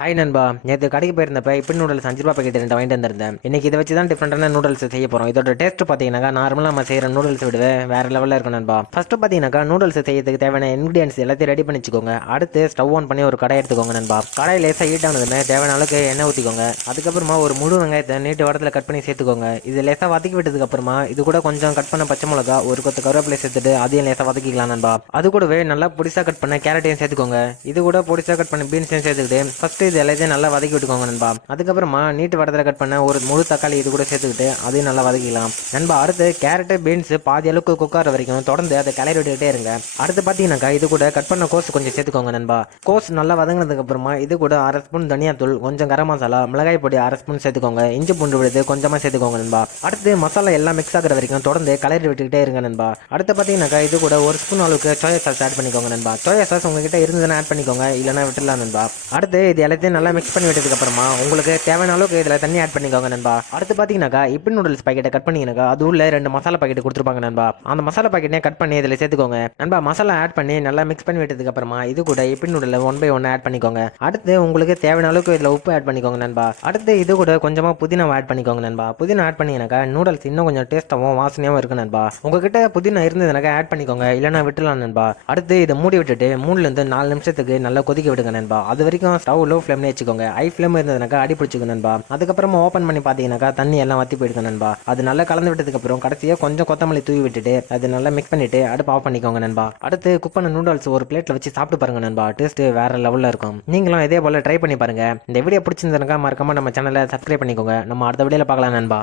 Hi நண்பா, நேற்று கடைக்கு போயிருந்தப்ப இப்படி நூடுல்ஸ் 5 ரூபா பாக்கெட் 2 வாங்கிட்டு வந்திருந்தேன். இன்னைக்கு இதை வச்சு தான் டிஃப்ரெண்டான நூடுல்ஸ் செய்ய போகிறோம். இதோட டேஸ்ட் பார்த்தீங்கன்னா நார்மலாக நம்ம செய்கிற நூடுல்ஸ் விடவே வேற லெவலில் இருக்கும் நண்பா. ஃபர்ஸ்ட் பார்த்தீங்கன்னா நூடுல்ஸ் செய்யறதுக்கு தேவையான இன்கிரிடியன்ஸ் எல்லாத்தையும் ரெடி பண்ணி வச்சுக்கோங்க. அடுத்து ஸ்டவ் ஆன் பண்ணி ஒரு கடாய் எடுத்துக்கோங்க நண்பா. கடாய் லேசாக ஹீட் ஆனதுமே தேவையான அளவுக்கு எண்ணெய் ஊற்றிக்கோங்க. அதுக்கப்புறமா ஒரு முழு வெங்காயத்தை நீட்டு வடத்தில் கட் பண்ணி சேர்த்துக்கோங்க. இது லேசாக வதக்கி விட்டதுக்கு அப்புறமா இது கூட கொஞ்சம் கட் பண்ண பச்சை மிளகா, ஒரு கொத்து கருவேப்பிலை சேர்த்துட்டு அதையும் லேசாக வதக்கிக்கலாம் நண்பா. அது கூடவே நல்லா பொடிசா கட் பண்ண கேரட்டையும் சேர்த்துக்கோங்க. இது கூட பொடிசா கட் பண்ண பீன்ஸையும் சேர்த்துக்கிட்டு ஃபர்ஸ்ட் இது எல்லாத்தையும் நல்லா வதக்கி விட்டுக்கோங்க நண்பா. அதுக்கப்புறமா நீட்டு வடத்தில் கட் பண்ண ஒரு முழு தக்காளி இது கூட சேர்த்துக்கிட்டு அதையும் நல்லா வதக்கிக்கலாம் நண்பா. அடுத்து கேரட் பீன்ஸ் பாதி அளவுக்கு குக்கார வரைக்கும் தொடர்ந்து அதை கிளறி விட்டுக்கிட்டே இருங்க. அடுத்து பார்த்தீங்கன்னாக்கா இது கூட கட் பண்ண கோஸ் கொஞ்சம் சேர்த்துக்கோங்க நண்பா. கோஸ் நல்லா வதங்கினதுக்கு அப்புறமா இது கூட 1/2 ஸ்பூன் தனியாத்தூள், கொஞ்சம் கரம் மசாலா, மிளகாய் பொடி 1/2 ஸ்பூன் சேர்த்துக்கோங்க. இஞ்சி பூண்டு விழுது கொஞ்சமா சேர்த்துக்கோங்க நண்பா. அடுத்து மசாலா எல்லாம் மிக்ஸ் ஆகிற வரைக்கும் தொடர்ந்து கிளறி விட்டுக்கிட்டே இருங்க நண்பா. அடுத்து பார்த்தீங்கன்னாக்கா இது கூட 1 ஸ்பூன் அளவுக்கு சோயா சாஸ் ஆட் பண்ணிக்கோங்க நண்பா. சோயா சாஸ் உங்ககிட்ட இருந்ததுன்னா ஆட் பண்ணிக்கோங்க, இல்லைன்னா விட்டுலாம் நண்பா. அடுத்து இது எல்லாத்தையும் நல்லா மிக்ஸ் பண்ணி விட்டதுக்கு அப்புறமா உங்களுக்கு தேவையான அளவுக்கு இதில் தண்ணி ஆட் பண்ணிக்கோங்க நண்பா. அடுத்து பார்த்தீங்கன்னாக்கா இப்படி நூடுல்ஸ் பாக்கெட்டை கட் பண்ணிங்கனாக்கா அது உள்ள 2 மசாலா பாக்கெட் கொடுத்துருப்பாங்க நண்பா. அந்த மசாலா பாக்கெட்டே கட் பண்ணி இதில் சேர்த்துக்கோங்க நண்பா. மசாலா ஆட் பண்ணி நல்லா மிக்ஸ் பண்ணி விட்டதுக்கு அப்புறமா இது கூட இப்படி நூடுல 1 by 1 ஆட் பண்ணிக்கோங்க. அடுத்து உங்களுக்கு தேவையான அளவுக்கு இதில் உப்பு ஆட் பண்ணிக்கோங்க நண்பா. அடுத்து இது கூட கொஞ்சமா புதினா ஆட் பண்ணிக்கோங்க நண்பா. புதினா ஆட் பண்ணீங்கன்னாக்கா நூடுல்ஸ் இன்னும் கொஞ்சம் டேஸ்டாகவும் வாசனையாகவும் இருக்கு நண்பா. உங்ககிட்ட புதினா இருந்ததுனாக்கா ஆட் பண்ணிக்கோங்க, இல்லைன்னா விட்டுலாம் நண்பா. அடுத்து இதை மூடி விட்டுட்டு 3 to 4 நிமிஷத்துக்கு நல்லா கொதிக்க விடுங்க நண்பா. அது வரைக்கும் ஸ்டவ் லோ ஃப்ளேம்ல வச்சுக்கோங்க. ஹை ஃப்ளேம் இருந்ததுனாக்கா அடி பிடிச்சிக்கும் நண்பா. அதுக்கப்புறமா ஓப்பன் பண்ணி பார்த்தீங்கன்னாக்கா தண்ணி எல்லாம் வத்தி போயிடுங்க நண்பா. அது நல்லா கலந்து விட்டதுக்கு அப்புறம் கடைசியாக கொஞ்சம் கொத்தமல்லி தூவி விட்டுட்டு அது நல்லா மிக்ஸ் பண்ணிட்டு அடுப்பு ஆஃப் பண்ணிக்கோங்க நண்பா. அடுத்து குக் பண்ண நூடுல்ஸ் ஒரு பிளேட்ல வச்சு சாப்பிட்டு பாருங்க நண்பா. டேஸ்ட் வேற லெவலில் இருக்கும். நீங்களும் இதே போல ட்ரை பண்ணி பாருங்க. இந்த வீடியோ பிடிச்சிருந்ததுனாக்கா மறக்காம நம்ம சேனலை சப்ஸ்கிரைப் பண்ணிக்கோங்க. நம்ம அடுத்த வீடியோல பார்க்கலாம் நண்பா.